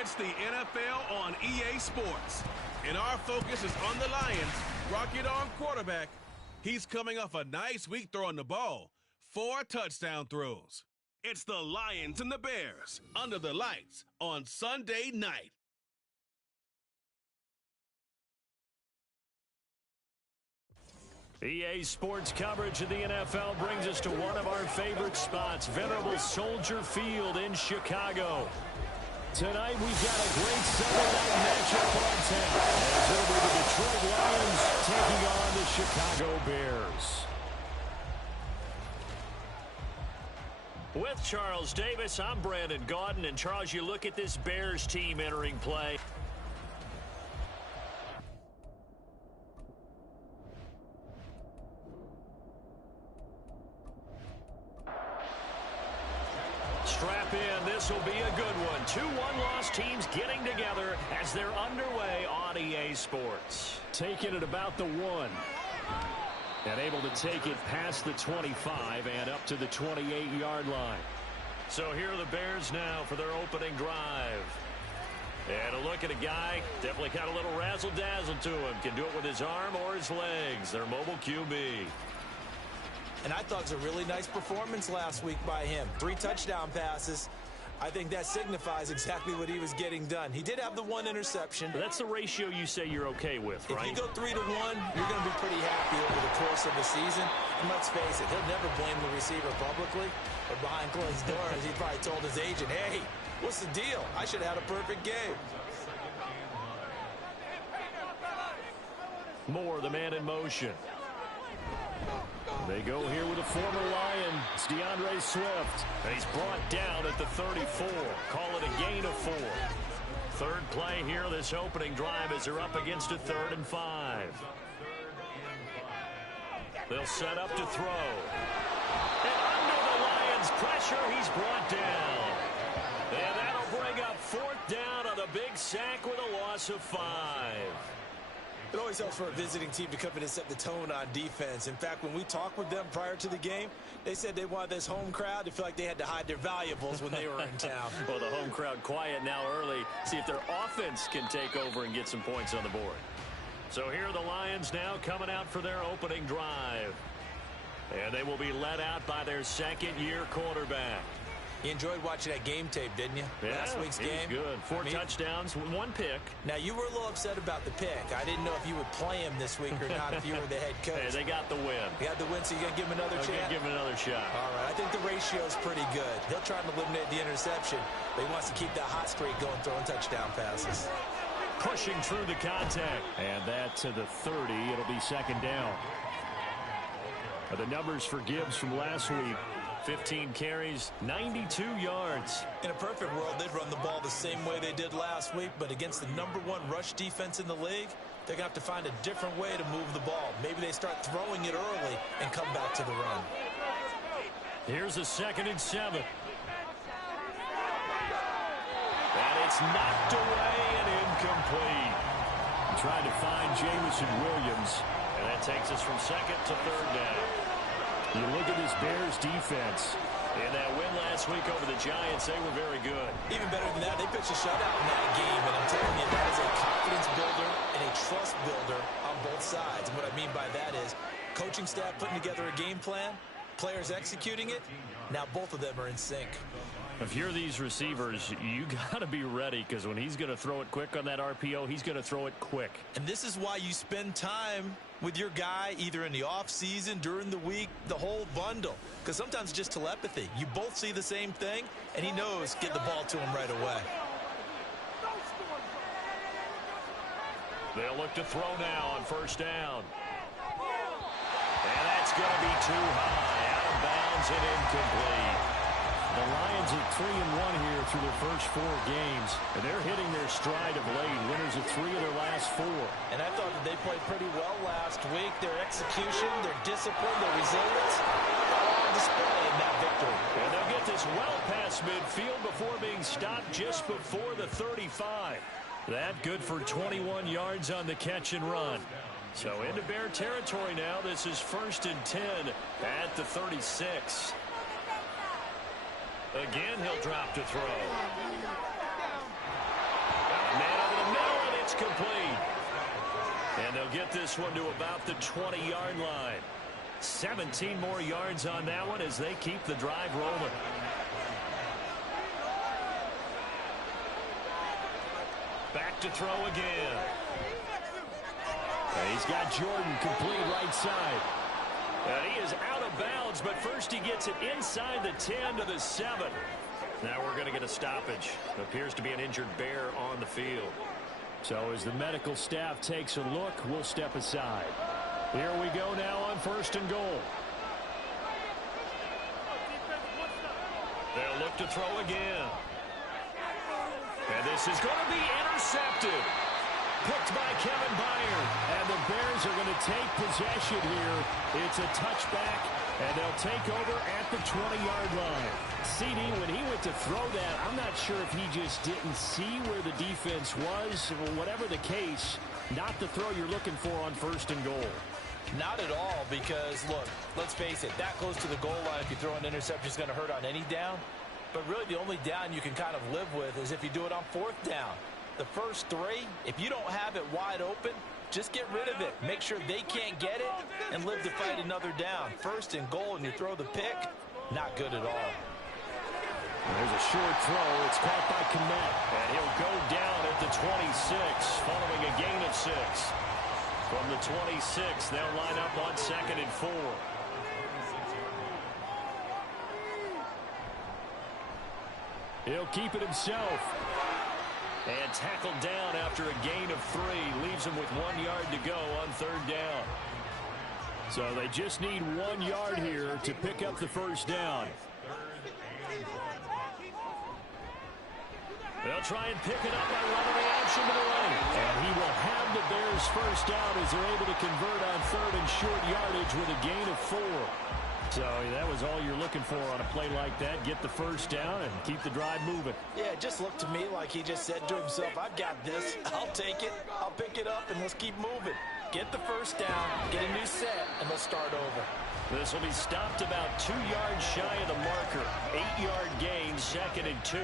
It's the NFL on EA Sports. And our focus is on the Lions. Rocket on quarterback. He's coming off a nice week throwing the ball. 4 touchdown throws. It's the Lions and the Bears under the lights on Sunday night. EA Sports coverage of the NFL brings us to one of our favorite spots, venerable Soldier Field in Chicago. Tonight we've got a great Sunday night matchup on tap, as it'll be the Detroit Lions taking on the Chicago Bears. With Charles Davis, I'm Brandon Gaudin, and Charles, you look at this Bears team entering play. Strap in, this will be a good one. 2 one-loss teams getting together as they're underway on EA Sports. Taking it about the 1. And able to take it past the 25 and up to the 28-yard line. So here are the Bears now for their opening drive. And a look at a guy, definitely got a little razzle-dazzle to him. Can do it with his arm or his legs. Their mobile QB. And I thought it was a really nice performance last week by him. 3 touchdown passes. I think that signifies exactly what he was getting done. He did have the 1 interception. But that's the ratio you say you're okay with, right? If you go 3 to 1, you're going to be pretty happy over the course of the season. And let's face it, he'll never blame the receiver publicly. But behind closed doors, he probably told his agent, hey, what's the deal? I should have had a perfect game. Moore, the man in motion. They go here with a former Lion. It's DeAndre Swift. And he's brought down at the 34. Call it a gain of 4. Third play here, this opening drive, as they're up against a 3rd and 5. They'll set up to throw. And under the Lions' pressure, he's brought down. And that'll bring up 4th down on the big sack with a loss of 5. It always helps for a visiting team to come in and set the tone on defense. In fact, when we talked with them prior to the game, they said they wanted this home crowd to feel like they had to hide their valuables when they were in town. Well, the home crowd quiet now early. See if their offense can take over and get some points on the board. So here are the Lions now coming out for their opening drive. And they will be led out by their 2nd-year quarterback. You enjoyed watching that game tape, didn't you? Yeah, Last week's game. Good. 4 touchdowns, 1 pick. Now, you were a little upset about the pick. I didn't know if you would play him this week or not if you were the head coach. Hey, they got the win. You got the win, so you're going to give him another chance? Give him another shot. All right. I think the ratio is pretty good. He'll try to eliminate the interception, but he wants to keep that hot streak going, throwing touchdown passes. Pushing through the contact. And that to the 30. It'll be 2nd down. The numbers for Gibbs from last week. 15 carries, 92 yards. In a perfect world, they'd run the ball the same way they did last week, but against the #1 rush defense in the league, they're going to have to find a different way to move the ball. Maybe they start throwing it early and come back to the run. Here's a 2nd and 7. And it's knocked away and incomplete. Trying to find Jameson Williams, and that takes us from 2nd to 3rd down. You look at this Bears defense. In that win last week over the Giants, they were very good. Even better than that, they pitched a shutout in that game, and I'm telling you, that is a confidence builder and a trust builder on both sides. And what I mean by that is coaching staff putting together a game plan, players executing it. Now both of them are in sync. If you're these receivers, you got to be ready, because when he's going to throw it quick on that RPO, he's going to throw it quick. And this is why you spend time with your guy either in the offseason, during the week, the whole bundle. Because sometimes it's just telepathy. You both see the same thing, and he knows get the ball to him right away. They'll look to throw now on 1st down. And that's going to be too high. Out of bounds and incomplete. The Lions are 3-1 here through their first 4 games, and they're hitting their stride of late. Winners of 3 of their last 4. And I thought that they played pretty well last week. Their execution, their discipline, their resilience, all on display in that victory. And they'll get this well past midfield before being stopped just before the 35. That good for 21 yards on the catch and run. So into Bear territory now. This is 1st and 10 at the 36. Again, he'll drop to throw. complete. And they'll get this one to about the 20-yard line. 17 more yards on that one as they keep the drive rolling. Back to throw again. And he's got Jordan complete right side. And he is out of bounds, but first he gets it inside the 10 to the 7. Now we're going to get a stoppage. Appears to be an injured Bear on the field. So as the medical staff takes a look, we'll step aside. Here we go now on 1st and goal. They'll look to throw again. And this is going to be intercepted. Picked by Kevin Byard. And the Bears are going to take possession here. It's a touchback, and they'll take over at the 20-yard line. CD, when he went to throw that, I'm not sure if he just didn't see where the defense was. Whatever the case, not the throw you're looking for on 1st and goal. Not at all, because, look, let's face it, that close to the goal line, if you throw an interception, is going to hurt on any down. But really, the only down you can kind of live with is if you do it on 4th down. The first 3, if you don't have it wide open, just get rid of it. Make sure they can't get it and live to fight another down. 1st and goal, and you throw the pick, not good at all. There's a short throw. It's caught by Kmet, and he'll go down at the 26 following a gain of 6. From the 26, they'll line up on 2nd and 4. He'll keep it himself. And tackled down after a gain of 3. Leaves him with 1 yard to go on 3rd down. So they just need 1 yard here to pick up the 1st down. They'll try and pick it up by running the option to the right. And he will have the Bears 1st down as they're able to convert on 3rd and short yardage with a gain of 4. So that was all you're looking for on a play like that. Get the 1st down and keep the drive moving. Yeah, it just looked to me like he just said to himself, I've got this. I'll take it. I'll pick it up, and let's keep moving. Get the 1st down, get a new set, and let's start over. This will be stopped about 2 yards shy of the marker. 8-yard gain, 2nd and 2.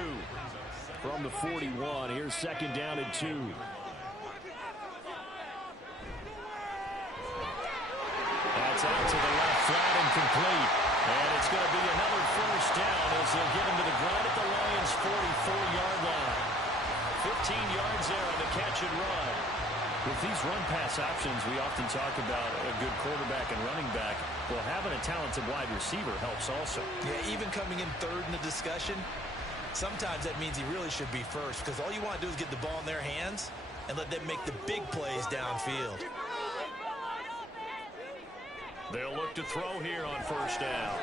From the 41, here's 2nd down and 2. That's out to the left, flat and complete. And it's going to be another 1st down as they'll get him to the ground at the Lions' 44-yard line. 15 yards there on the catch and run. With these run-pass options, we often talk about a good quarterback and running back. Well, having a talented wide receiver helps also. Yeah, even coming in 3rd in the discussion, sometimes that means he really should be 1st, because all you want to do is get the ball in their hands and let them make the big plays downfield. They'll look to throw here on 1st down.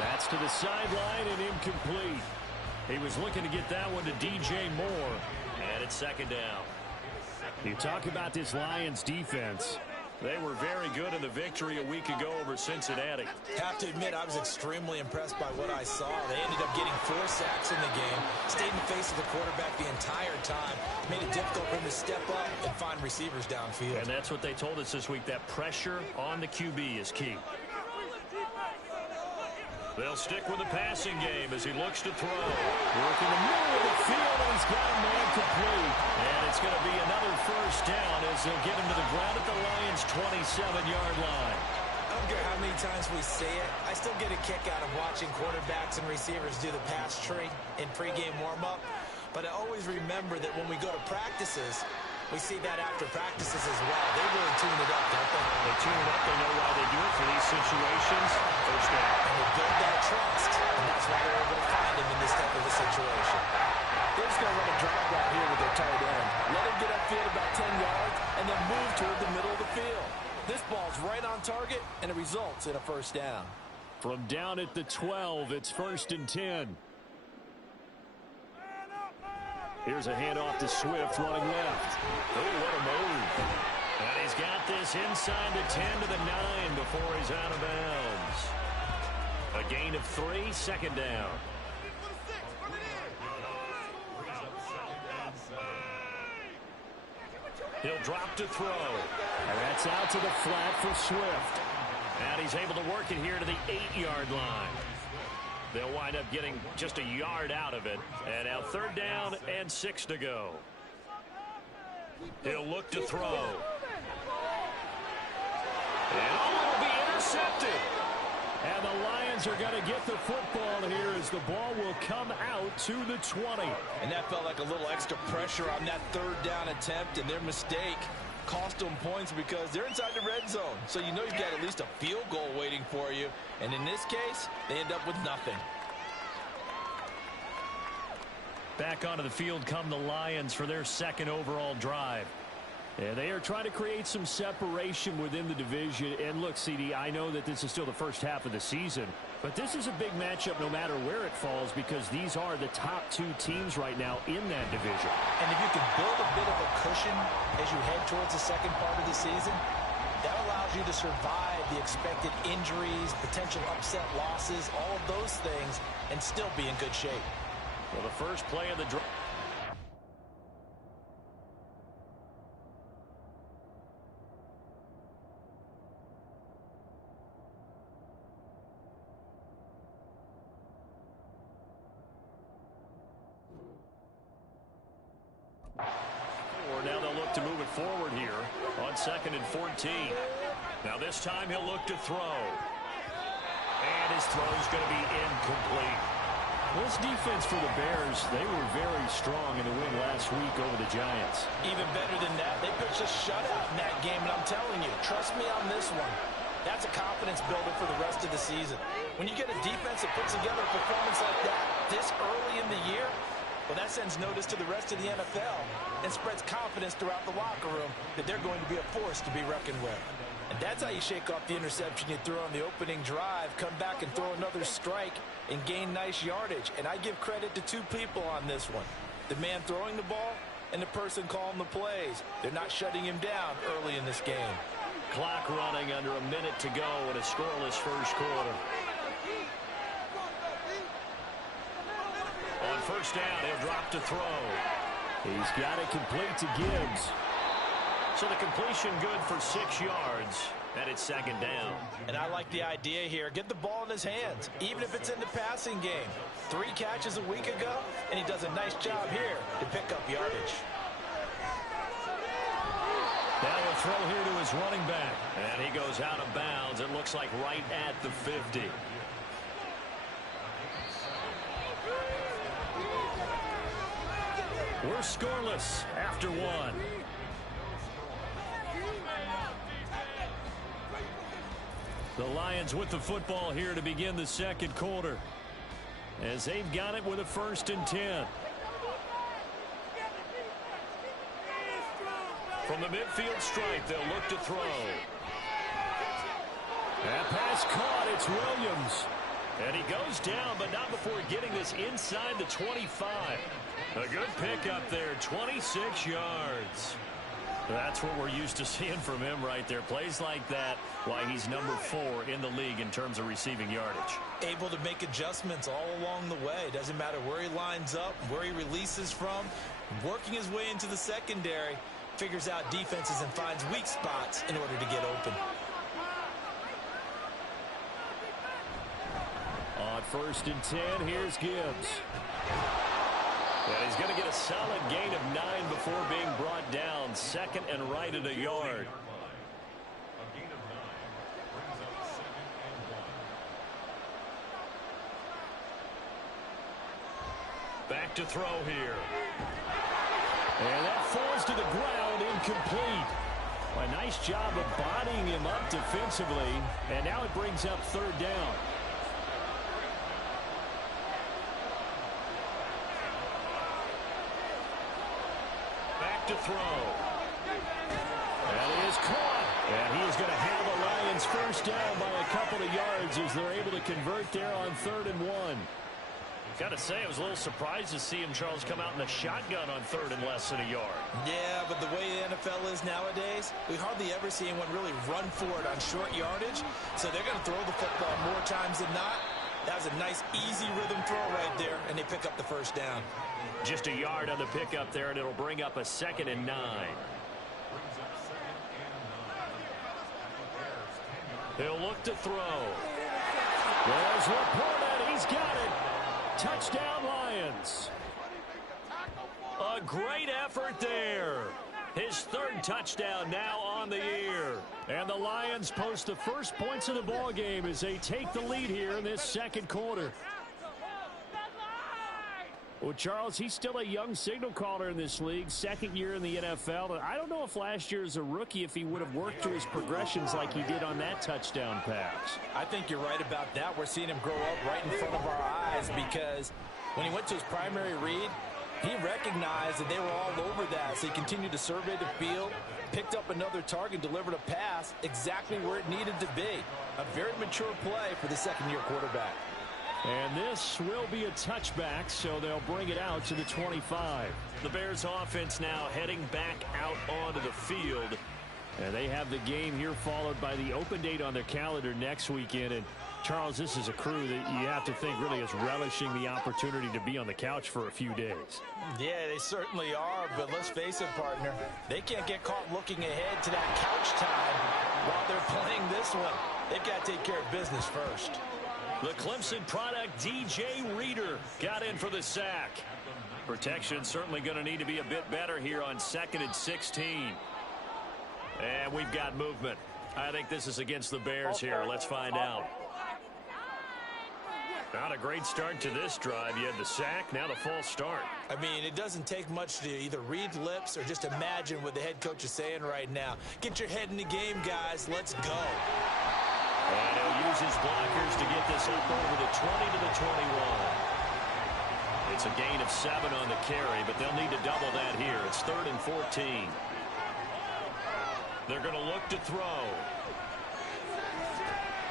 That's to the sideline and incomplete. He was looking to get that one to DJ Moore. And it's 2nd down. You talk about this Lions defense. They were very good in the victory a week ago over Cincinnati. Have to admit, I was extremely impressed by what I saw. They ended up getting 4 sacks in the game, stayed in the face of the quarterback the entire time, made it difficult for him to step up and find receivers downfield. And that's what they told us this week, that pressure on the QB is key. They'll stick with the passing game as he looks to throw. Working the middle of the field, and he's got a man complete. And it's going to be another 1st down as they'll get him to the ground at the Lions' 27-yard line. I don't care how many times we say it, I still get a kick out of watching quarterbacks and receivers do the pass tree in pregame warm-up. But I always remember that when we go to practices, we see that after practices as well. They really tune it up, don't they? They tune it up. They know why they do it for these situations. 1st down. And they build that trust, and that's why they're able to find him in this type of a situation. They're just going to run a drag route here with their tight end. Let him get upfield about 10 yards, and then move toward the middle of the field. This ball's right on target, and it results in a 1st down. From down at the 12, it's 1st and 10. Here's a handoff to Swift running left. Oh, what a move. And he's got this inside the 10 to the 9 before he's out of bounds. A gain of 3, 2nd down. He'll drop to throw. And that's out to the flat for Swift. And he's able to work it here to the 8-yard line. They'll wind up getting just a yard out of it. And now 3rd down and 6 to go. He'll look to throw. And it'll be intercepted. And the Lions are going to get the football here as the ball will come out to the 20. And that felt like a little extra pressure on that third down attempt, and their mistake cost them points because they're inside the red zone. So you know you've got at least a field goal waiting for you. And in this case, they end up with nothing. Back onto the field come the Lions for their second overall drive. And they are trying to create some separation within the division. And look, CD, I know that this is still the first half of the season, but this is a big matchup no matter where it falls because these are the top two teams right now in that division. And if you can build a bit of a cushion as you head towards the second part of the season, that allows you to survive the expected injuries, potential upset losses, all of those things, and still be in good shape. Well, the first play of the drive. Now they'll look to move it forward here on 2nd and 14. Now this time he'll look to throw. And his throw is going to be incomplete. This defense for the Bears, they were very strong in the win last week over the Giants. Even better than that, they pitched a shutout in that game, and I'm telling you, trust me on this one. That's a confidence builder for the rest of the season. When you get a defense that puts together a performance like that this early in the year, well, that sends notice to the rest of the NFL and spreads confidence throughout the locker room that they're going to be a force to be reckoned with. And that's how you shake off the interception you threw on the opening drive, come back and throw another strike and gain nice yardage. And I give credit to two people on this one, the man throwing the ball and the person calling the plays. They're not shutting him down early in this game. Clock running under a minute to go in a scoreless first quarter. On first down, he'll drop to throw. He's got it complete to Gibbs. So the completion good for 6 yards, and it's 2nd down. And I like the idea here. Get the ball in his hands, even if it's in the passing game. 3 catches a week ago, and he does a nice job here to pick up yardage. Now he'll throw here to his running back, and he goes out of bounds. It looks like right at the 50. We're scoreless after 1. The Lions with the football here to begin the second quarter, as they've got it with a 1st and 10. From the midfield stripe, they'll look to throw. That pass caught. It's Williams. And he goes down, but not before getting this inside the 25. A good pickup there, 26 yards. That's what we're used to seeing from him right there. Plays like that, why he's number 4 in the league in terms of receiving yardage. Able to make adjustments all along the way. Doesn't matter where he lines up, where he releases from. Working his way into the secondary, figures out defenses and finds weak spots in order to get open. On 1st and 10, here's Gibbs. And he's going to get a solid gain of 9 before being brought down. 2nd and right at a yard. Back to throw here. And that falls to the ground, incomplete. A nice job of bodying him up defensively. And now it brings up 3rd down. To throw. That is caught. And he is going to have the Lions 1st down by a couple of yards as they're able to convert there on 3rd and 1. Got to say, I was a little surprised to see him, Charles, come out in a shotgun on 3rd and less than a yard. Yeah, but the way the NFL is nowadays, we hardly ever see anyone really run for it on short yardage. So they're going to throw the football more times than not. That was a nice, easy rhythm throw right there, and they pick up the 1st down. Just a yard on the pickup there, and it'll bring up a 2nd and 9. He'll look to throw. There's Laporta. He's got it. Touchdown, Lions. A great effort there. His third touchdown now on the year. And the Lions post the first points of the ball game as they take the lead here in this second quarter. Well, Charles, he's still a young signal caller in this league, second year in the NFL. And I don't know if last year as a rookie, if he would have worked through his progressions like he did on that touchdown pass. I think you're right about that. We're seeing him grow up right in front of our eyes because when he went to his primary read, he recognized that they were all over that. So he continued to survey the field, picked up another target, delivered a pass exactly where it needed to be. A very mature play for the second-year quarterback. And this will be a touchback, so they'll bring it out to the 25. The Bears offense now heading back out onto the field. And they have the game here followed by the open date on their calendar next weekend. And Charles, this is a crew that you have to think really is relishing the opportunity to be on the couch for a few days. Yeah, they certainly are, but let's face it, partner. They can't get caught looking ahead to that couch time while they're playing this one. They've got to take care of business first. The Clemson product, DJ Reader, got in for the sack. Protection certainly going to need to be a bit better here on 2nd and 16. And we've got movement. I think this is against the Bears here. Let's find out. Not a great start to this drive. You had the sack, now the false start. I mean, it doesn't take much to either read lips or just imagine what the head coach is saying right now. Get your head in the game, guys. Let's go. And he'll use his blockers to get this up over the 20 to the 21. It's a gain of 7 on the carry, but they'll need to double that here. It's 3rd and 14. They're going to look to throw.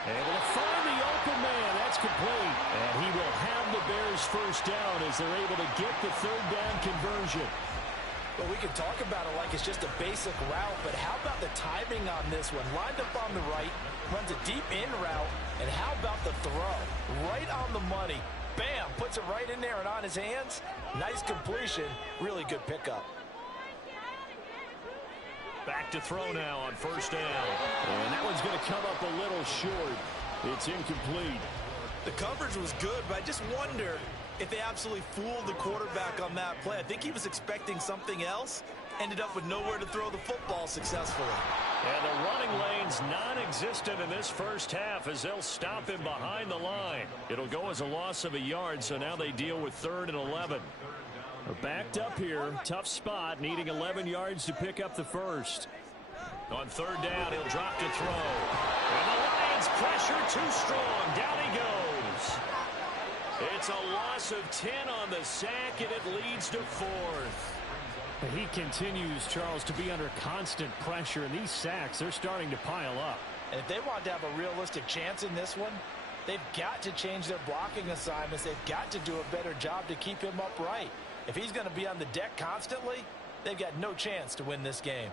Able to find the open man. That's complete. And he will have the Bears first down as they're able to get the third down conversion. Well, we can talk about it like it's just a basic route, but how about the timing on this one? Lined up on the right, runs a deep in route, and how about the throw? Right on the money. Bam, puts it right in there and on his hands. Nice completion, really good pickup. Back to throw now on first down. And that one's going to come up a little short. It's incomplete. The coverage was good, but I just wonder if they absolutely fooled the quarterback on that play. I think he was expecting something else. Ended up with nowhere to throw the football successfully. And the running lane's non-existent in this first half as they'll stop him behind the line. It'll go as a loss of a yard, so now they deal with 3rd and 11. They're backed up here. Tough spot, needing 11 yards to pick up the first. On 3rd down, he'll drop to throw. And the Lions pressure too strong. Down he goes. It's a loss of 10 on the sack, and it leads to 4th. He continues, Charles, to be under constant pressure, and these sacks, they're starting to pile up. And if they want to have a realistic chance in this one, they've got to change their blocking assignments. They've got to do a better job to keep him upright. If he's going to be on the deck constantly, they've got no chance to win this game.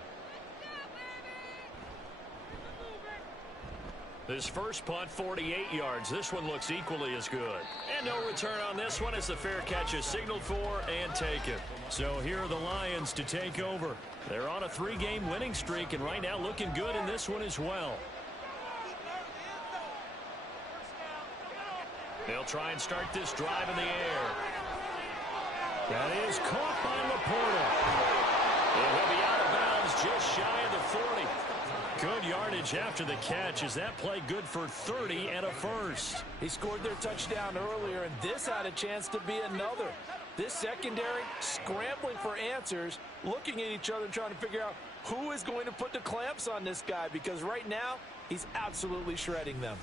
This first punt, 48 yards. This one looks equally as good. And no return on this one as the fair catch is signaled for and taken. So here are the Lions to take over. They're on a 3-game winning streak and right now looking good in this one as well. They'll try and start this drive in the air. That is caught by Laporta. And he'll be out of bounds just shy of the 40. Good yardage after the catch. Is that play good for 30 and a first? He scored their touchdown earlier, and this had a chance to be another. This secondary scrambling for answers, looking at each other, trying to figure out who is going to put the clamps on this guy, because right now he's absolutely shredding them.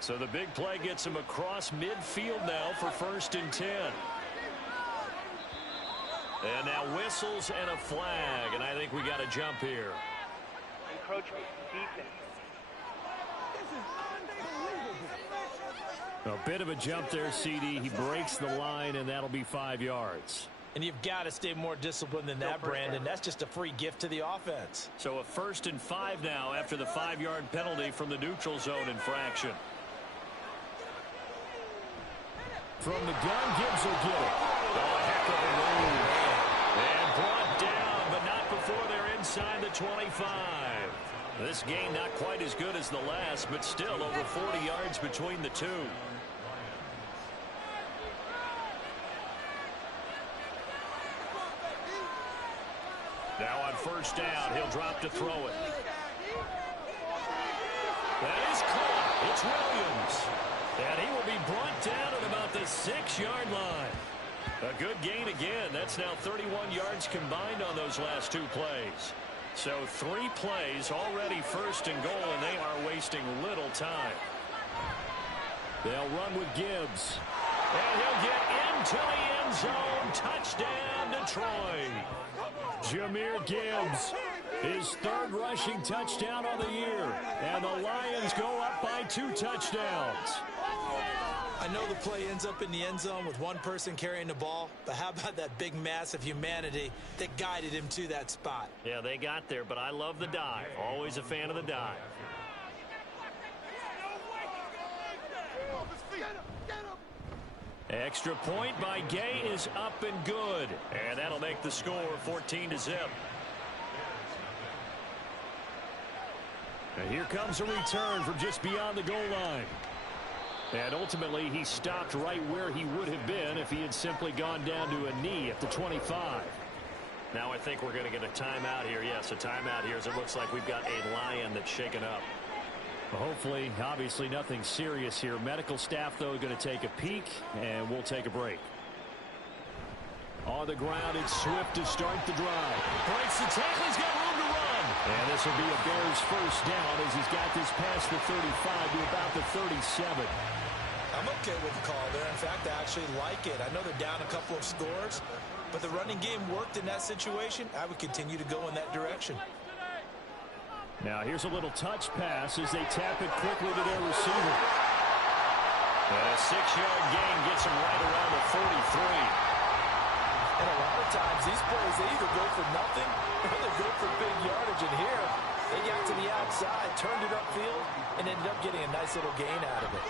So the big play gets him across midfield now for 1st and 10. And now whistles and a flag, and I think we got a jump here. Encroachment defense. A bit of a jump there, CD. He breaks the line, and that'll be 5 yards. And you've got to stay more disciplined than that, Brandon. That's just a free gift to the offense. So a 1st and 5 now after the 5-yard penalty from the neutral zone infraction. From the gun, Gibbs will get it. Oh, heck of a move. And brought down, but not before they're inside the 25. This game not quite as good as the last, but still over 40 yards between the two. first down. He'll drop to throw it. That is caught. It's Williams. And he will be brought down at about the 6-yard line. A good gain again. That's now 31 yards combined on those last 2 plays. So 3 plays already first and goal, and they are wasting little time. They'll run with Gibbs. And he'll get into the end zone. Touchdown, Detroit. Jahmyr Gibbs, his 3rd rushing touchdown on the year. And the Lions go up by 2 touchdowns. I know the play ends up in the end zone with one person carrying the ball, but how about that big mass of humanity that guided him to that spot? Yeah, they got there, but I love the dive. Always a fan of the dive. Extra point by Gay is up and good. And that'll make the score 14-0. And here comes a return from just beyond the goal line. And ultimately, he stopped right where he would have been if he had simply gone down to a knee at the 25. Now I think we're going to get a timeout here. Yes, a timeout here as it looks like we've got a Lion that's shaken up. Well, hopefully, obviously nothing serious here. Medical staff, though, going to take a peek, and we'll take a break. On the ground, it's Swift to start the drive. Breaks the tackle. He's got room to run. And this will be a Bears first down as he's got this past the 35 to about the 37. I'm okay with the call there. In fact, I actually like it. I know they're down a couple of scores, but the running game worked in that situation. I would continue to go in that direction. Now here's a little touch pass as they tap it quickly to their receiver. And a 6-yard gain gets him right around the 43. And a lot of times these plays, they either go for nothing or they go for big yardage. And here, they got to the outside, turned it upfield, and ended up getting a nice little gain out of it.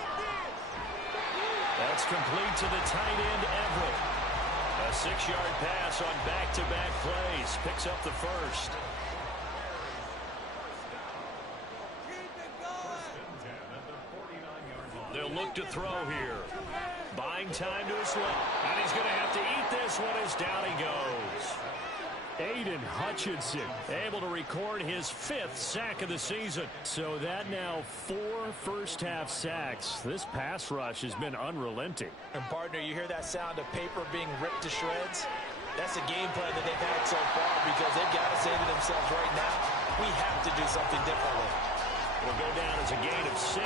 That's complete to the tight end, Everett. A 6-yard pass on back-to-back plays. Picks up the first. They'll look to throw here. Buying time to his left. And he's going to have to eat this one as down he goes. Aiden Hutchinson able to record his 5th sack of the season. So that now 4 first-half sacks. This pass rush has been unrelenting. And, partner, you hear that sound of paper being ripped to shreds? That's a game plan that they've had so far because they've got to say to themselves right now, we have to do something differently. It'll go down as a gain of 6.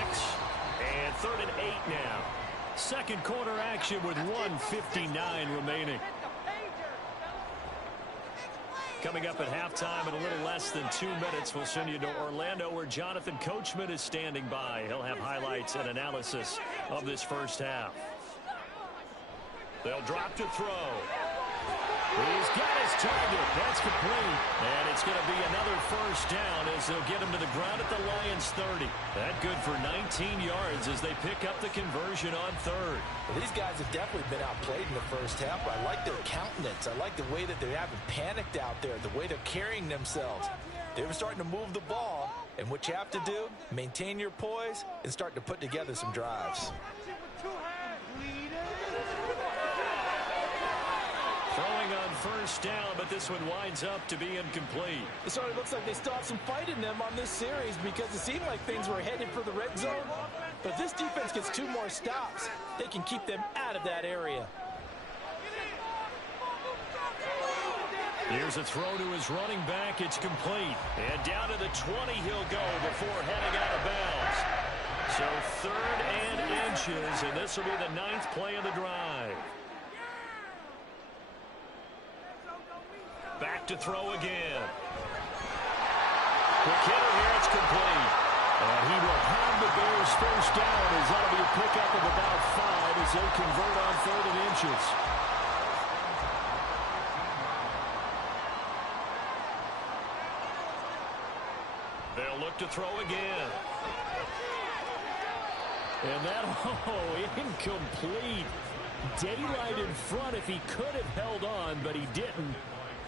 And 3rd and 8 now. Second quarter action with 1:59 remaining. Coming up at halftime in a little less than 2 minutes, we'll send you to Orlando where Jonathan Coachman is standing by. He'll have highlights and analysis of this first half. They'll drop to throw. He's got his target. That's complete. And it's going to be another first down as they'll get him to the ground at the Lions 30. That good for 19 yards as they pick up the conversion on 3rd. Well, these guys have definitely been outplayed in the first half, but I like their countenance. I like the way that they haven't panicked out there, the way they're carrying themselves. They were starting to move the ball, and what you have to do, maintain your poise and start to put together some drives. Throwing on first down, but this one winds up to be incomplete. It sort of looks like they still have some fight in them on this series because it seemed like things were headed for the red zone. But if this defense gets 2 more stops, they can keep them out of that area. Here's a throw to his running back. It's complete. And down to the 20 he'll go before heading out of bounds. So 3rd and inches, and this will be the 9th play of the drive. Back to throw again. Quick hitter here, it's complete. And he will have the Bears first down as that'll be a pickup of about 5 as they convert on 3rd and inches. They'll look to throw again. And that, incomplete. Daylight in front if he could have held on, but he didn't.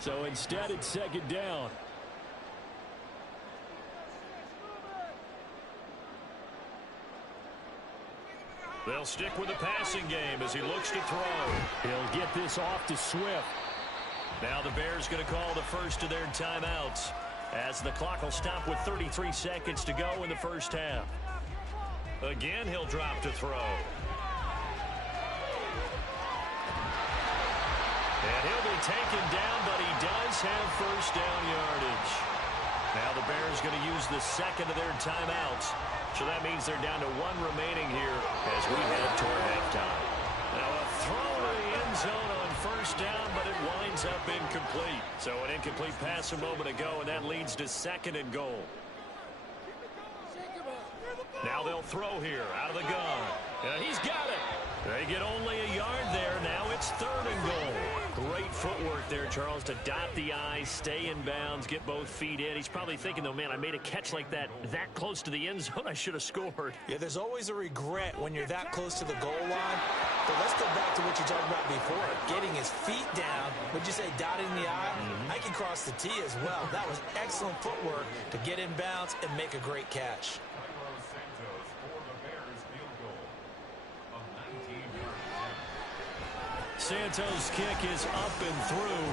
So instead, it's 2nd down. They'll stick with the passing game as he looks to throw. He'll get this off to Swift. Now the Bears going to call the first of their timeouts as the clock will stop with 33 seconds to go in the first half. Again, he'll drop to throw. And he'll be taken down, but he does have first down yardage. Now the Bears going to use the second of their timeouts. So that means they're down to one remaining here as we head toward halftime. Now a throw to the end zone on first down, but it winds up incomplete. So an incomplete pass a moment ago, and that leads to second and goal. Now they'll throw here out of the gun. He's got it. They get only a yard there. Now it's third and goal. Great footwork there, Charles, to dot the I's, stay in bounds, get both feet in. He's probably thinking, though, man, I made a catch like that close to the end zone. I should have scored. Yeah, there's always a regret when you're that close to the goal line. But let's go back to what you talked about before. Getting his feet down. Would you say dotting the I? I can cross the T as well. That was excellent footwork to get in bounds and make a great catch. Santos' kick is up and through.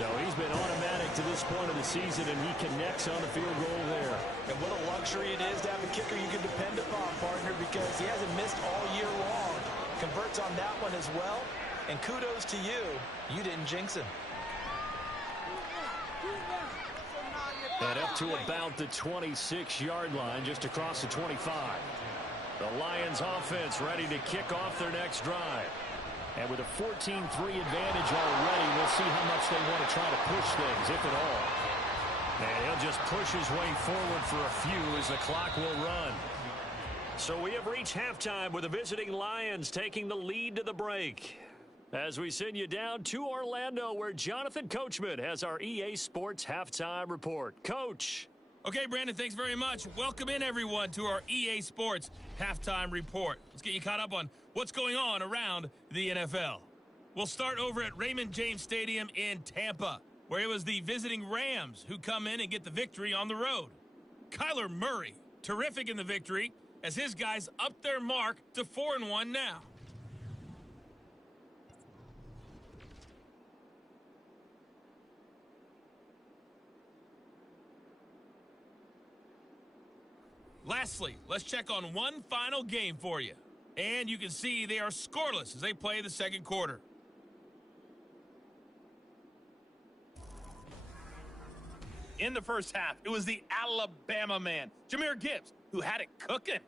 So he's been automatic to this point of the season, and he connects on the field goal there. And what a luxury it is to have a kicker you can depend upon, partner, because he hasn't missed all year long. Converts on that one as well. And kudos to you. You didn't jinx him. And up to about the 26-yard line, just across the 25. The Lions offense ready to kick off their next drive. And with a 14-3 advantage already, we'll see how much they want to try to push things, if at all. And he'll just push his way forward for a few as the clock will run. So we have reached halftime with the visiting Lions taking the lead to the break. As we send you down to Orlando, where Jonathan Coachman has our EA Sports Halftime Report. Coach. Okay, Brandon, thanks very much. Welcome in, everyone, to our EA Sports Halftime Report. Let's get you caught up on what's going on around the NFL. We'll start over at Raymond James Stadium in Tampa, where it was the visiting Rams who come in and get the victory on the road. Kyler Murray, terrific in the victory, as his guys up their mark to 4-1 now. Lastly, let's check on one final game for you. And you can see they are scoreless as they play the second quarter. In the first half, it was the Alabama man, Jahmyr Gibbs, who had it cooking.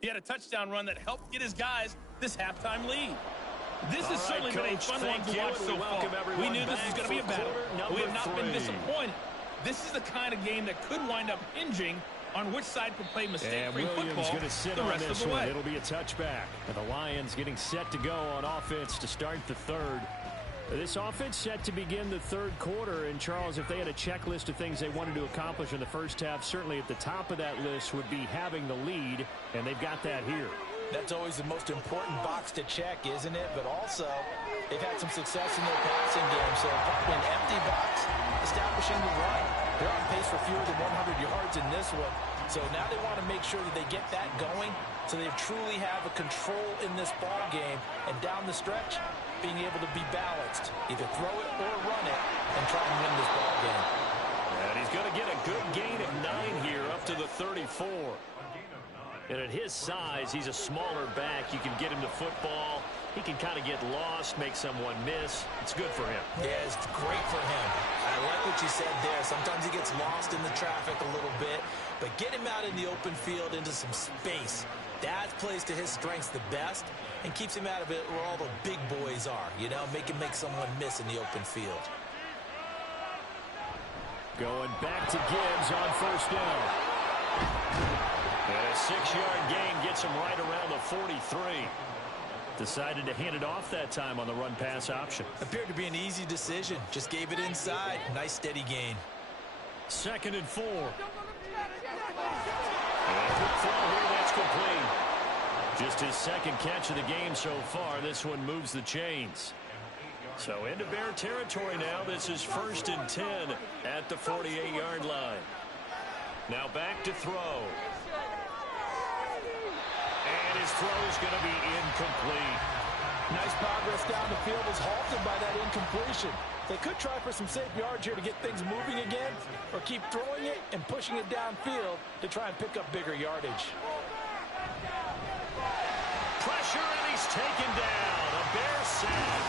He had a touchdown run that helped get his guys this halftime lead. This has certainly been a fun one to watch so far. We knew this was going to be a battle. We have not been disappointed. This is the kind of game that could wind up hinging on which side can play mistake-free football going to sit the rest on this of the way. One. It'll be a touchback. And the Lions getting set to go on offense to start the third. This offense set to begin the third quarter. And, Charles, if they had a checklist of things they wanted to accomplish in the first half, certainly at the top of that list would be having the lead, and they've got that here. That's always the most important box to check, isn't it? But also, they've had some success in their passing game. So probably an empty box, establishing the run. They're on pace for fewer than 100 yards in this one. So now they want to make sure that they get that going so they truly have a control in this ball game. And down the stretch, being able to be balanced. Either throw it or run it and try and win this ball game. And he's going to get a good gain of 9 here up to the 34. And at his size, he's a smaller back. You can get him the football. He can kind of get lost, make someone miss. It's good for him. Yeah, it's great for him. I like what you said there. Sometimes he gets lost in the traffic a little bit, but get him out in the open field into some space. That plays to his strengths the best and keeps him out of it where all the big boys are, you know, make someone miss in the open field. Going back to Gibbs on first down. And a 6-yard gain gets him right around the 43. Decided to hand it off that time on the run-pass option. Appeared to be an easy decision. Just gave it inside. Nice steady gain. 2nd and 4. And a quick throw here, that's complete. Just his second catch of the game so far. This one moves the chains. So into Bear territory now. This is 1st and 10 at the 48-yard line. Now back to throw. And his throw is going to be incomplete. Nice progress down the field was halted by that incompletion. They could try for some safe yards here to get things moving again, or keep throwing it and pushing it downfield to try and pick up bigger yardage. Pressure, and he's taken down. A Bears sack.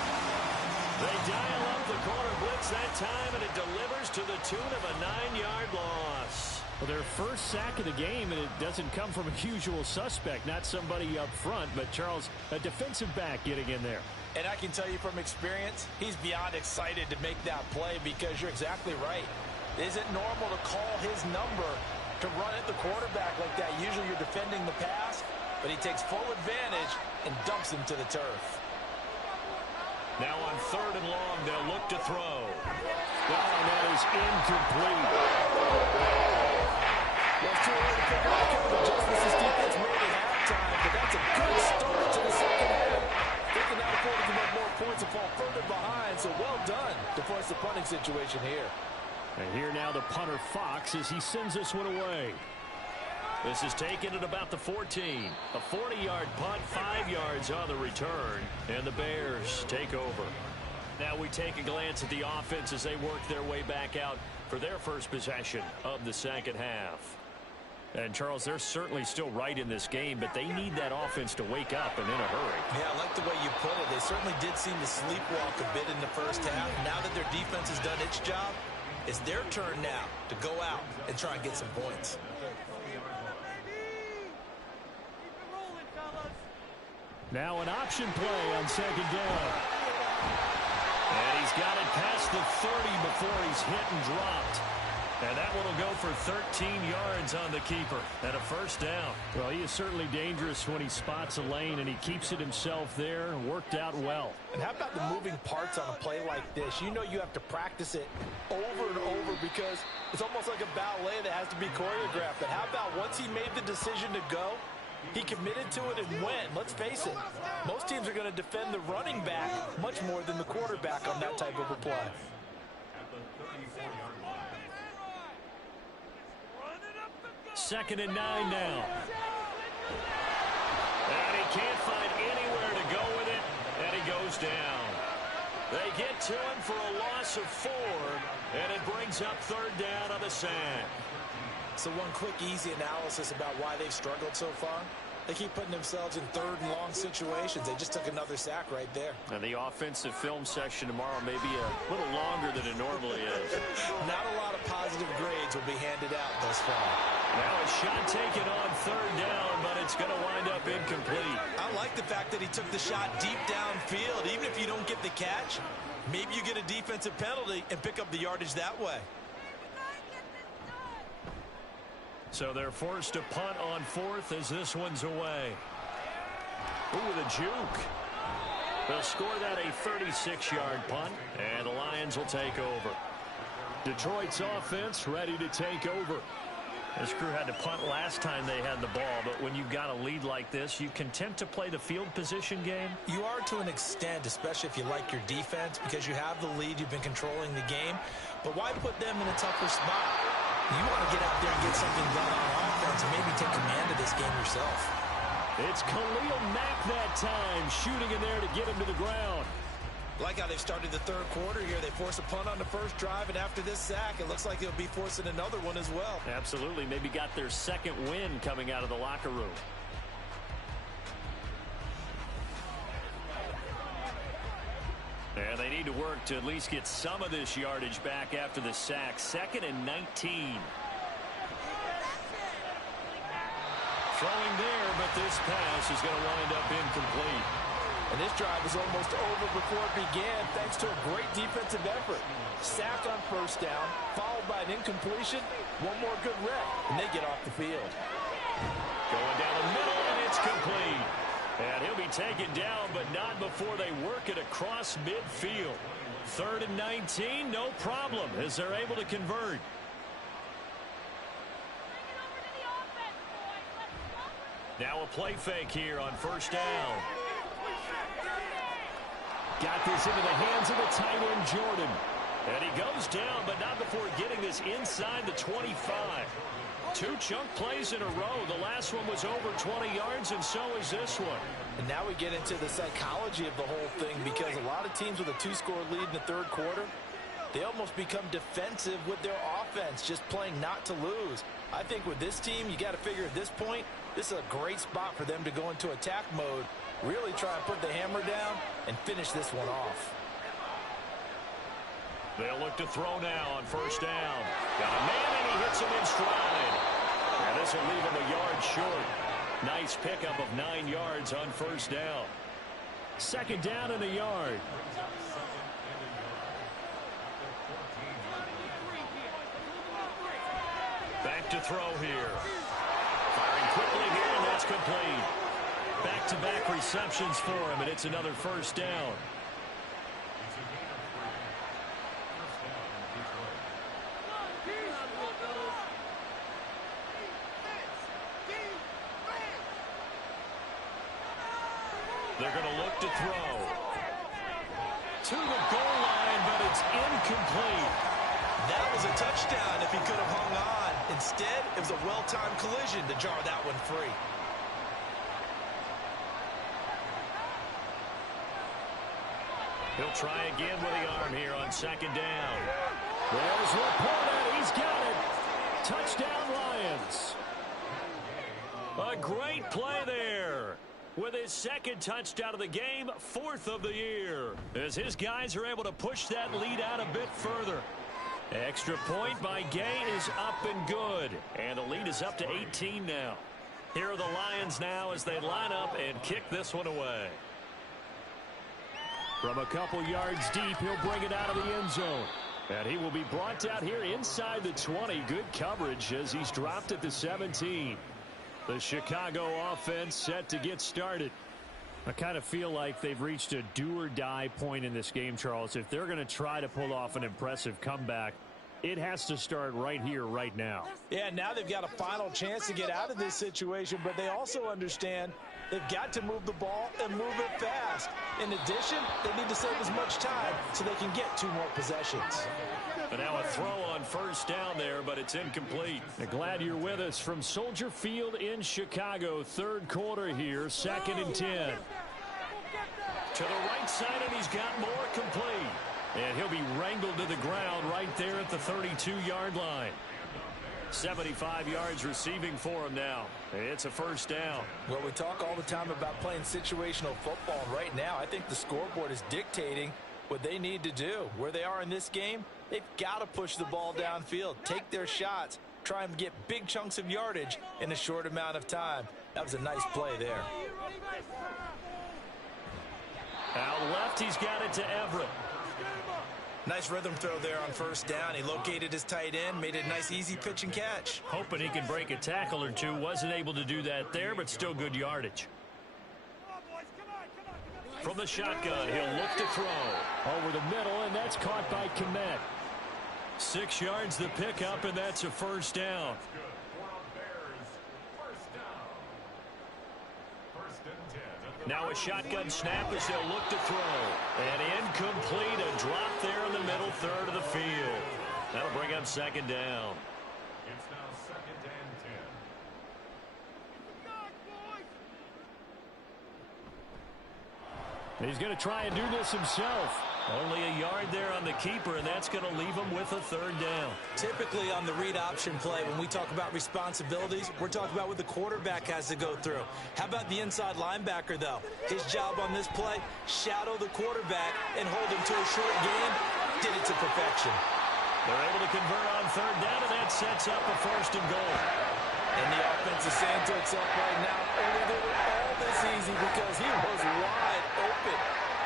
They dial up the corner blitz that time, and it delivers to the tune of a 9-yard loss. Well, their first sack of the game, and it doesn't come from a usual suspect, not somebody up front, but Charles, a defensive back getting in there. And I can tell you from experience, he's beyond excited to make that play because you're exactly right. It isn't normal to call his number to run at the quarterback like that. Usually you're defending the pass, but he takes full advantage and dumps him to the turf. Now on 3rd and long, they'll look to throw. Oh, and that is incomplete. Well, it's too early to figure out what kind of adjustments this defense made at halftime, but that's a good start to the second half. They can now afford to give up more points and fall further behind, so well done to force the punting situation here. And here now the punter Fox as he sends this one away. This is taken at about the 14. A 40-yard punt, 5 yards on the return, and the Bears take over. Now we take a glance at the offense as they work their way back out for their first possession of the second half. And, Charles, they're certainly still right in this game, but they need that offense to wake up and in a hurry. Yeah, I like the way you put it. They certainly did seem to sleepwalk a bit in the first half. Now that their defense has done its job, it's their turn now to go out and try and get some points. Now an option play on 2nd down. And he's got it past the 30 before he's hit and dropped. And that one will go for 13 yards on the keeper and a first down. Well, he is certainly dangerous when he spots a lane, and he keeps it himself there. Worked out well. And how about the moving parts on a play like this? You know you have to practice it over and over because it's almost like a ballet that has to be choreographed. But how about once he made the decision to go, he committed to it and went. Let's face it, most teams are going to defend the running back much more than the quarterback on that type of a play. Second and 9 now. And he can't find anywhere to go with it, and he goes down. They get to him for a loss of 4, and it brings up 3rd down on the sack. So one quick, easy analysis about why they've struggled so far. They keep putting themselves in 3rd and long situations. They just took another sack right there. And the offensive film session tomorrow may be a little longer than it normally is. Not a lot of positive grades will be handed out thus far. Now a shot taken on 3rd down, but it's going to wind up incomplete. I like the fact that he took the shot deep downfield. Even if you don't get the catch, maybe you get a defensive penalty and pick up the yardage that way. So they're forced to punt on 4th as this one's away. Ooh, the juke. They'll score that a 36-yard punt, and the Lions will take over. Detroit's offense ready to take over. This crew had to punt last time they had the ball, but when you've got a lead like this, you content to play the field position game? You are to an extent, especially if you like your defense, because you have the lead, you've been controlling the game. But why put them in a tougher spot? You want to get out there and get something done on offense and maybe take command of this game yourself. It's Khalil Mack that time, shooting in there to get him to the ground. Like how they've started the 3rd quarter here. They force a punt on the first drive, and after this sack, it looks like they'll be forcing another one as well. Absolutely. Maybe got their 2nd win coming out of the locker room. And they need to work to at least get some of this yardage back after the sack. 2nd and 19. Throwing there, but this pass is going to wind up incomplete. And this drive was almost over before it began thanks to a great defensive effort. Sacked on 1st down, followed by an incompletion. One more good rep, and they get off the field. Going down the middle, and it's complete. And he'll be taken down, but not before they work it across midfield. 3rd and 19, no problem, as they're able to convert. Now a play fake here on 1st down. Got this into the hands of the tight end, Jordan. And he goes down, but not before getting this inside the 25. 2 chunk plays in a row. The last one was over 20 yards, and so is this one. And now we get into the psychology of the whole thing, because a lot of teams with a 2-score lead in the 3rd quarter, they almost become defensive with their offense, just playing not to lose. I think with this team, you got to figure at this point, this is a great spot for them to go into attack mode, really try and put the hammer down and finish this one off. They'll look to throw now on first down. Got a man, and he hits him in stride. And this will leave him a yard short. Nice pickup of 9 yards on first down. Second down and a yard. Back to throw here. Firing quickly here, and that's complete. Back-to-back receptions for him, and it's another first down. They're going to look to throw. To the goal line, but it's incomplete. That was a touchdown if he could have hung on. Instead, it was a well-timed collision to jar that one free. He'll try again with the arm here on second down. There's Laporta. He's got it. Touchdown, Lions. A great play there. With his second touchdown of the game, 4th of the year. As his guys are able to push that lead out a bit further. Extra point by Gay is up and good. And the lead is up to 18 now. Here are the Lions now as they line up and kick this one away. From a couple yards deep, he'll bring it out of the end zone. And he will be brought out here inside the 20. Good coverage as he's dropped at the 17. The Chicago offense set to get started. I kind of feel like they've reached a do-or-die point in this game, Charles. If they're going to try to pull off an impressive comeback, it has to start right here, right now. Yeah, now they've got a final chance to get out of this situation, but they also understand they've got to move the ball and move it fast. In addition, they need to save as much time so they can get 2 more possessions. And now a throw on first down there, but it's incomplete. Glad you're with us from Soldier Field in Chicago. Third quarter here, 2nd and 10. To the right side, and he's got more complete. And he'll be wrangled to the ground right there at the 32-yard line. 75 yards receiving for him now. It's a first down. Well, we talk all the time about playing situational football. Right now, I think the scoreboard is dictating what they need to do. Where they are in this game, they've got to push the ball downfield, take their shots, try and get big chunks of yardage in a short amount of time. That was a nice play there. Out left, he's got it to Everett. Nice rhythm throw there on first down. He located his tight end, made it a nice easy pitch and catch. Hoping he can break a tackle or two. Wasn't able to do that there, but still good yardage. From the shotgun, he'll look to throw. Over the middle, and that's caught by Kmet. 6 yards the pickup, and that's a first down. Now a shotgun snap as they'll look to throw. And incomplete, a drop there in the middle third of the field. That'll bring up second down. It's now 2nd and 10. He's going to try and do this himself. Only a yard there on the keeper, and that's going to leave him with a third down. Typically on the read option play, when we talk about responsibilities, we're talking about what the quarterback has to go through. How about the inside linebacker, though? His job on this play, shadow the quarterback and hold him to a short gain. Did it to perfection. They're able to convert on third down, and that sets up a 1st and goal. And the offense is saying to itself right now, only they were all this easy because he was wide open.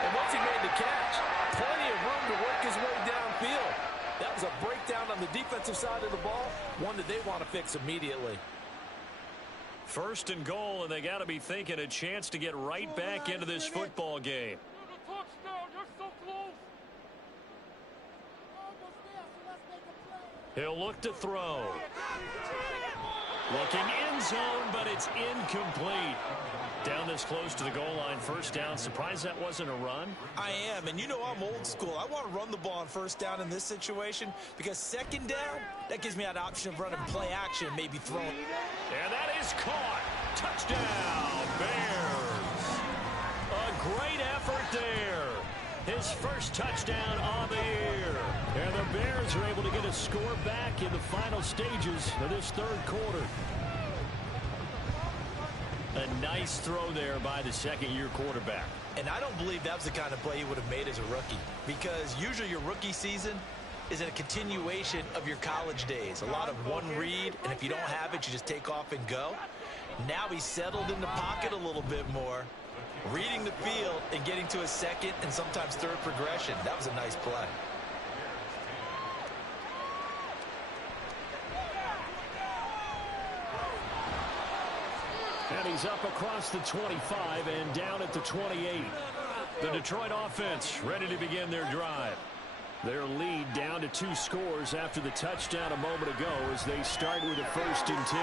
And once he made the catch, plenty of room to work his way downfield. That was a breakdown on the defensive side of the ball, one that they want to fix immediately. 1st and goal, and they got to be thinking a chance to get right back into this football game. He'll look to throw. Looking end zone, but it's incomplete. Down this close to the goal line, first down. Surprised that wasn't a run? I am, and you know I'm old school. I want to run the ball on first down in this situation because second down, that gives me an option of running play action, maybe throwing. And that is caught. Touchdown, Bears. A great effort there. His his first touchdown on the year. And the Bears are able to get a score back in the final stages of this third quarter. A nice throw there by the second-year quarterback. And I don't believe that was the kind of play he would have made as a rookie, because usually your rookie season is a continuation of your college days. A lot of one read, and if you don't have it, you just take off and go. Now he's settled in the pocket a little bit more, reading the field and getting to a second and sometimes third progression. That was a nice play. And he's up across the 25 and down at the 28. The Detroit offense ready to begin their drive. Their lead down to 2 scores after the touchdown a moment ago as they start with a 1st and 10.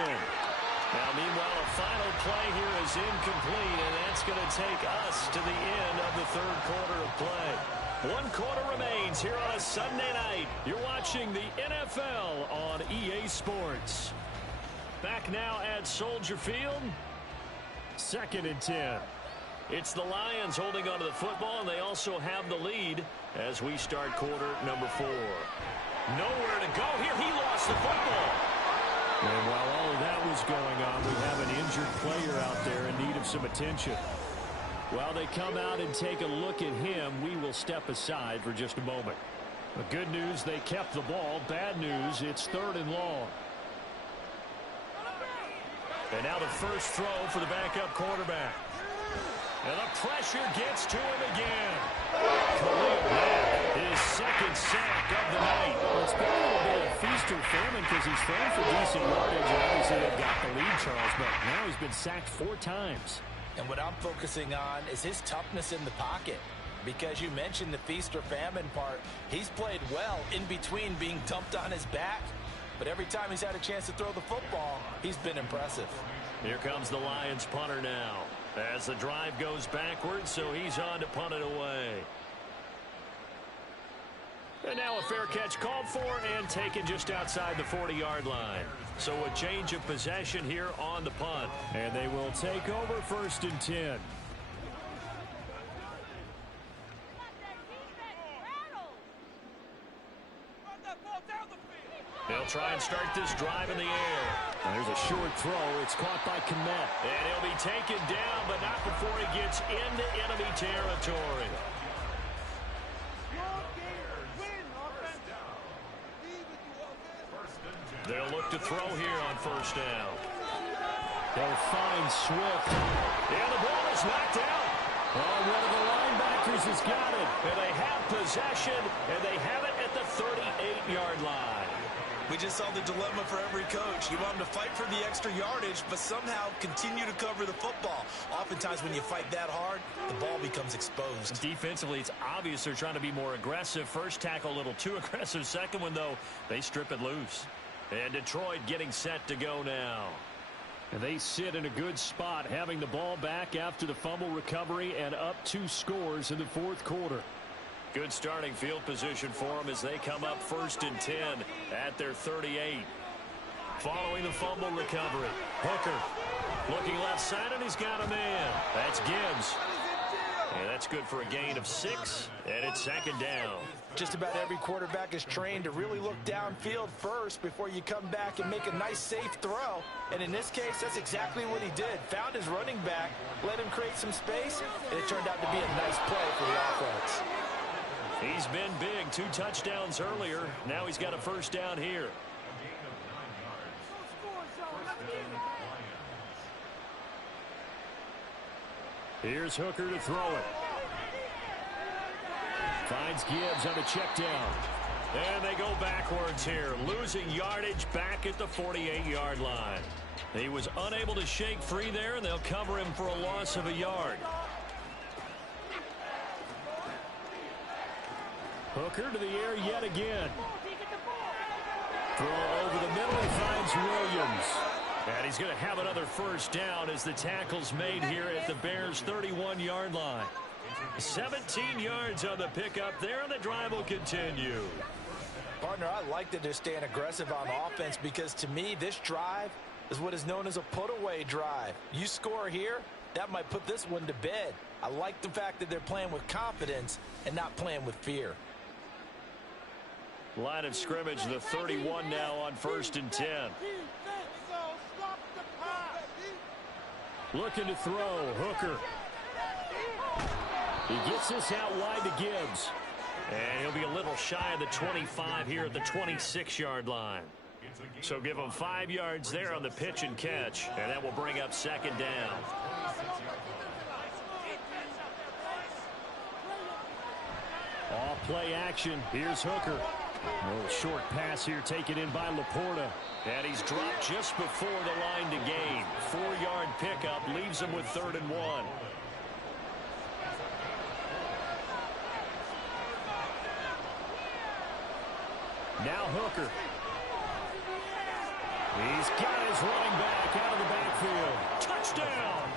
Now, meanwhile, a final play here is incomplete, and that's going to take us to the end of the third quarter of play. 1 quarter remains here on a Sunday night. You're watching the NFL on EA Sports. Back now at Soldier Field. 2nd and 10. It's the Lions holding onto the football, and they also have the lead as we start quarter number 4. Nowhere to go here. He lost the football. And while all of that was going on, we have an injured player out there in need of some attention. While they come out and take a look at him, we will step aside for just a moment. The good news, they kept the ball. Bad news, it's 3rd and long. And now the first throw for the backup quarterback. And the pressure gets to him again. Khalil Mack, his 2nd sack of the night. Well, it's been a little bit of feast or famine because he's thrown for decent yardage, and obviously they've got the lead, Charles, but now he's been sacked 4 times. And what I'm focusing on is his toughness in the pocket. Because you mentioned the feast or famine part. He's played well in between being dumped on his back. But every time he's had a chance to throw the football, he's been impressive. Here comes the Lions punter now. As the drive goes backwards, so he's on to punt it away. And now a fair catch called for and taken just outside the 40-yard line. So a change of possession here on the punt. And they will take over 1st and 10. They'll try and start this drive in the air. And there's a short throw. It's caught by Kmet. And he'll be taken down, but not before he gets into enemy territory. They'll look to throw here on 1st down. They'll find Swift. And the ball is knocked out. Oh, one of the linebackers has got it. And they have possession, and they have it at the 38-yard line. We just saw the dilemma for every coach. You want them to fight for the extra yardage, but somehow continue to cover the football. Oftentimes when you fight that hard, the ball becomes exposed. Defensively, it's obvious they're trying to be more aggressive. First tackle a little too aggressive. Second one, though, they strip it loose. And Detroit getting set to go now. And they sit in a good spot, having the ball back after the fumble recovery and up 2 scores in the 4th quarter. Good starting field position for them as they come up 1st and 10 at their 38. Following the fumble recovery, Hooker looking left side, and he's got a man. That's Gibbs. And that's good for a gain of 6, and it's 2nd down. Just about every quarterback is trained to really look downfield first before you come back and make a nice, safe throw. And in this case, that's exactly what he did. Found his running back, let him create some space, and it turned out to be a nice play for the offense. He's been big. 2 touchdowns earlier. Now he's got a 1st down here. Here's Hooker to throw it. Finds Gibbs on the check down. And they go backwards here. Losing yardage back at the 48-yard line. He was unable to shake free there, and they'll cover him for a loss of a yard. Hooker to the air yet again. Throw over the middle, and finds Williams. And he's going to have another 1st down as the tackle's made here at the Bears' 31-yard line. 17 yards on the pickup there, and the drive will continue. Partner, I like that they're staying aggressive on offense because to me, this drive is what is known as a put-away drive. You score here, that might put this one to bed. I like the fact that they're playing with confidence and not playing with fear. Line of scrimmage, the 31 now on 1st and 10. Looking to throw, Hooker. He gets this out wide to Gibbs. And he'll be a little shy of the 25 here at the 26-yard line. So give him 5 yards there on the pitch and catch, and that will bring up 2nd down. All play action. Here's Hooker. A little short pass here taken in by Laporta. And he's dropped just before the line to gain. 4-yard pickup leaves him with 3rd and 1. Now Hooker. He's got his running back out of the backfield. Touchdown!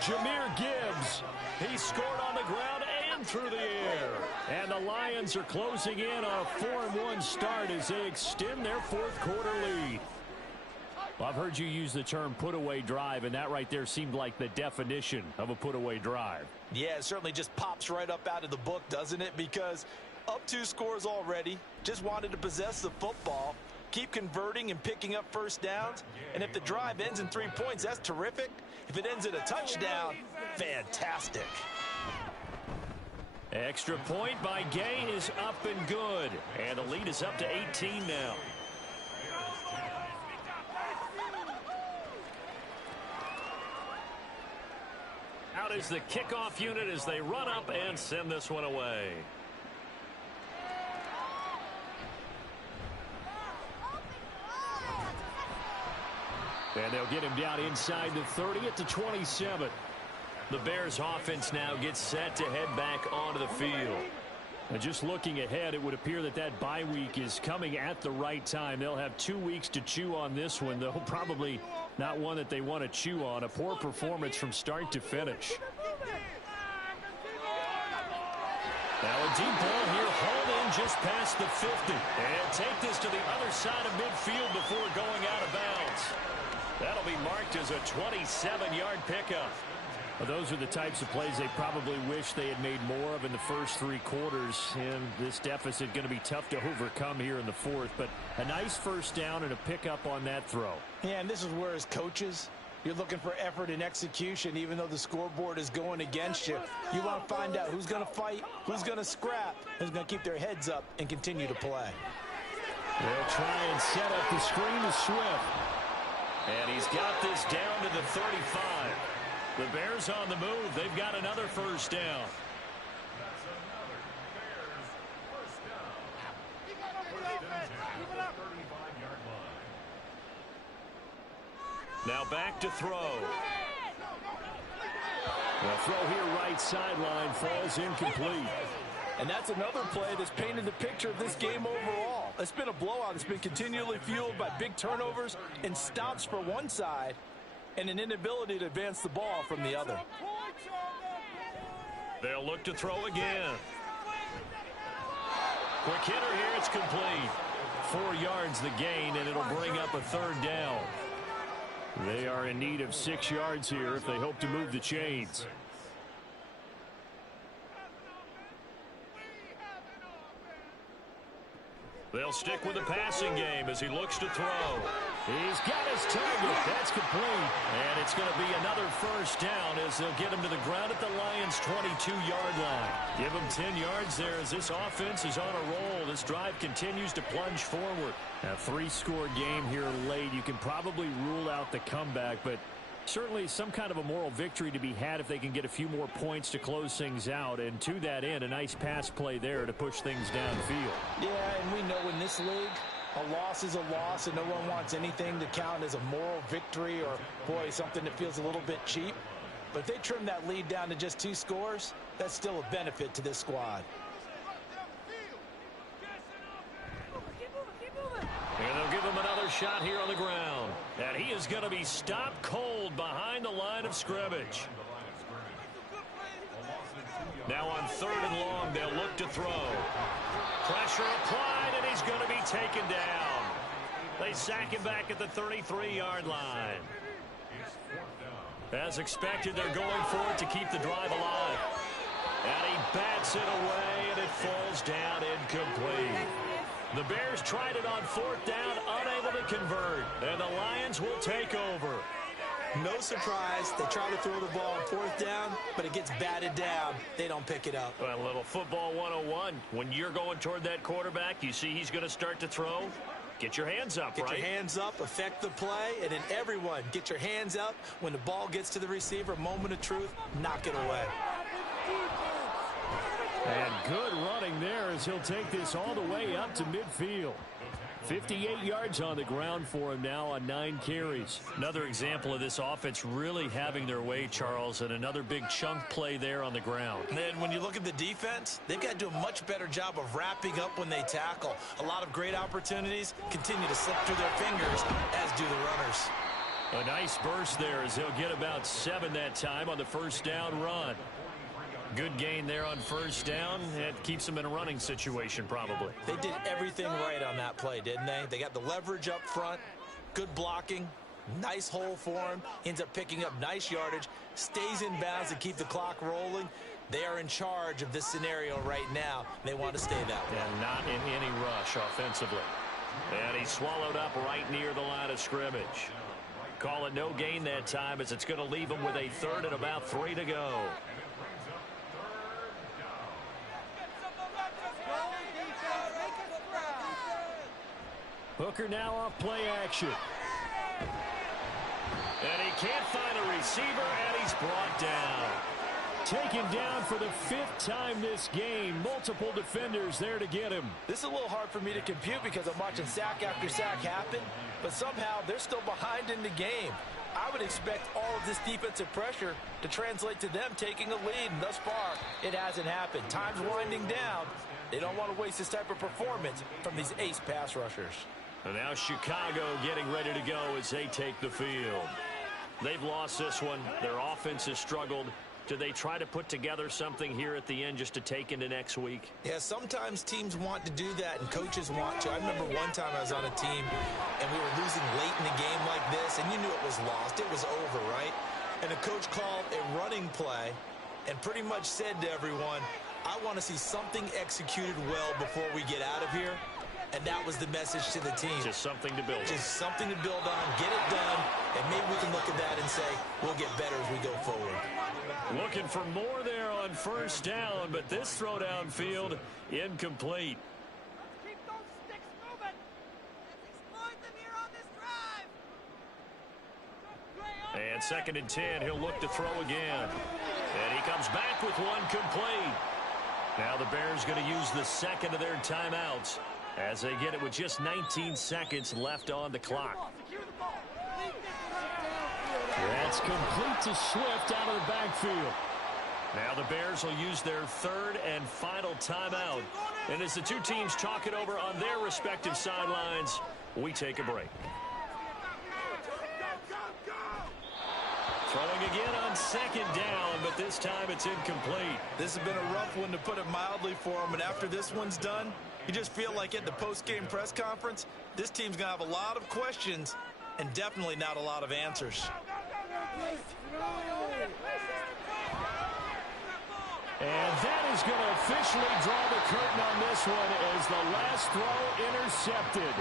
Jahmyr Gibbs. He scored on the ground and through the air. And the Lions are closing in on a 4-1 start as they extend their 4th quarter lead. Well, I've heard you use the term put-away drive, and that right there seemed like the definition of a put-away drive. Yeah, it certainly just pops right up out of the book, doesn't it? Because up 2 scores already, just wanted to possess the football, keep converting and picking up first downs. And if the drive ends in 3 points, that's terrific. If it ends in a touchdown, fantastic. Extra point by Gay is up and good. And the lead is up to 18 now. Out is the kickoff unit as they run up and send this one away. And they'll get him down inside the 30 at the 27. The Bears offense now gets set to head back onto the field. And just looking ahead, it would appear that that bye week is coming at the right time. They'll have 2 weeks to chew on this one, though probably not one that they want to chew on. A poor performance from start to finish. Now a deep ball here, hauled in just past the 50. And take this to the other side of midfield before going out of bounds. That'll be marked as a 27-yard pickup. Well, those are the types of plays they probably wish they had made more of in the first 3 quarters. And this deficit going to be tough to overcome here in the 4th. But a nice first down and a pickup on that throw. Yeah, and this is where as coaches, you're looking for effort and execution. Even though the scoreboard is going against you, you want to find out who's going to fight, who's going to scrap, who's going to keep their heads up and continue to play. They'll try and set up the screen to Swift. And he's got this down to the 35. The Bears on the move. They've got another first down. Now back to throw. The throw here right sideline falls incomplete. And that's another play that's painted the picture of this game overall. It's been a blowout. It's been continually fueled by big turnovers and stops for one side and an inability to advance the ball from the other. They'll look to throw again. Quick hitter here. It's complete. 4 yards the gain, and it'll bring up a 3rd down. They are in need of 6 yards here if they hope to move the chains. They'll stick with the passing game as he looks to throw. He's got his target. That's complete. And it's going to be another first down as they'll get him to the ground at the Lions' 22-yard line. Give him 10 yards there as this offense is on a roll. This drive continues to plunge forward. A 3-score game here late. You can probably rule out the comeback, but certainly some kind of a moral victory to be had if they can get a few more points to close things out. And to that end, a nice pass play there to push things downfield. Yeah, and we know in this league, a loss is a loss, and no one wants anything to count as a moral victory or, boy, something that feels a little bit cheap. But if they trim that lead down to just 2 scores, that's still a benefit to this squad. And they'll give him another shot here on the ground. And he is going to be stopped cold behind the line of scrimmage. Now on 3rd and long, they'll look to throw. Pressure applied, and he's going to be taken down. They sack him back at the 33-yard line. As expected, they're going for it to keep the drive alive. And he bats it away, and it falls down incomplete. The Bears tried it on 4th down, unable to convert. And the Lions will take over. No surprise. They try to throw the ball on 4th down, but it gets batted down. They don't pick it up. A little football 101. When you're going toward that quarterback, you see he's going to start to throw. Get your hands up, Get right? your hands up, affect the play, and then everyone get your hands up. When the ball gets to the receiver, moment of truth, knock it away. And good running there as he'll take this all the way up to midfield. 58 yards on the ground for him now on 9 carries. Another example of this offense really having their way, Charles, and another big chunk play there on the ground. And then when you look at the defense, they've got to do a much better job of wrapping up when they tackle. A lot of great opportunities continue to slip through their fingers, as do the runners. A nice burst there as he'll get about 7 that time on the first down run. Good gain there on first down. It keeps them in a running situation probably. They did everything right on that play, didn't they? They got the leverage up front, good blocking, nice hole for him. He ends up picking up nice yardage, stays in bounds to keep the clock rolling. They are in charge of this scenario right now. They want to stay that way. And not in any rush offensively. And he's swallowed up right near the line of scrimmage. Call it no gain that time as it's going to leave him with a 3rd and about 3 to go. Hooker now off play action. And he can't find a receiver, and he's brought down. Taken down for the 5th time this game. Multiple defenders there to get him. This is a little hard for me to compute because I'm watching sack after sack happen, but somehow they're still behind in the game. I would expect all of this defensive pressure to translate to them taking a lead, and thus far, it hasn't happened. Time's winding down. They don't want to waste this type of performance from these ace pass rushers. And now Chicago getting ready to go as they take the field. They've lost this one. Their offense has struggled. Do they try to put together something here at the end just to take into next week? Yeah, sometimes teams want to do that and coaches want to. I remember one time I was on a team and we were losing late in the game like this, and you knew it was lost. It was over, right? And the coach called a running play and pretty much said to everyone, I want to see something executed well before we get out of here. And that was the message to the team. Just something to build on. Just something to build on, get it done, and maybe we can look at that and say, we'll get better as we go forward. Looking for more there on first down, but this throw downfield incomplete. Keep those sticks moving. Let's exploit them here on this drive. And 2nd and 10, he'll look to throw again. And he comes back with one complete. Now the Bears going to use the 2nd of their timeouts as they get it with just 19 seconds left on the clock. That's complete to Swift out of the backfield. Now the Bears will use their 3rd and final timeout. And as the two teams talk it over on their respective sidelines, we take a break. Throwing again on 2nd down, but this time it's incomplete. This has been a rough one, to put it mildly, for them. And after this one's done, you just feel like at the post-game press conference, this team's going to have a lot of questions and definitely not a lot of answers. And that is going to officially draw the curtain on this one as the last throw intercepted.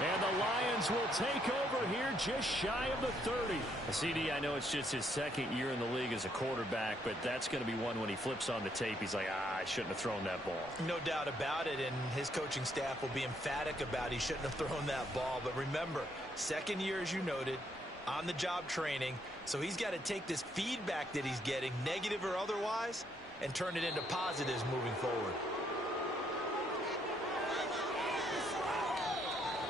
And the Lions will take over here just shy of the 30. CD, I know it's just his 2nd year in the league as a quarterback, but that's going to be one when he flips on the tape. He's like, I shouldn't have thrown that ball. No doubt about it, and his coaching staff will be emphatic about he shouldn't have thrown that ball. But remember, 2nd year, as you noted, on-the-job training, so he's got to take this feedback that he's getting, negative or otherwise, and turn it into positives moving forward.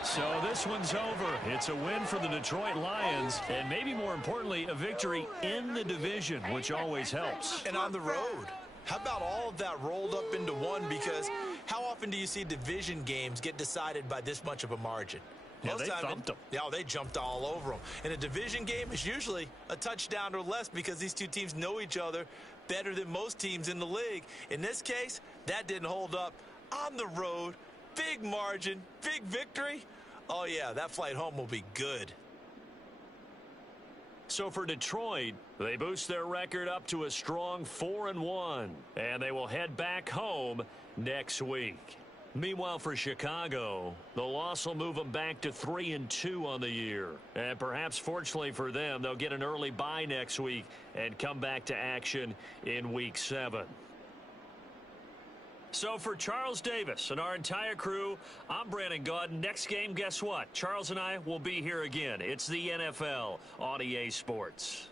So this one's over. It's a win for the Detroit Lions, and maybe more importantly, a victory in the division, which always helps. And on the road. How about all of that rolled up into one? Because how often do you see division games get decided by this much of a margin? Yeah, they thumped them. Yeah, they jumped all over them. And a division game is usually a touchdown or less because these two teams know each other better than most teams in the league. In this case, that didn't hold up. On the road, big margin, big victory. Oh, yeah, that flight home will be good. So for Detroit, they boost their record up to a strong 4-1, and they will head back home next week. Meanwhile, for Chicago, the loss will move them back to 3-2 on the year. And perhaps fortunately for them, they'll get an early bye next week and come back to action in Week 7. So for Charles Davis and our entire crew, I'm Brandon Gaudin. Next game, guess what? Charles and I will be here again. It's the NFL on EA Sports.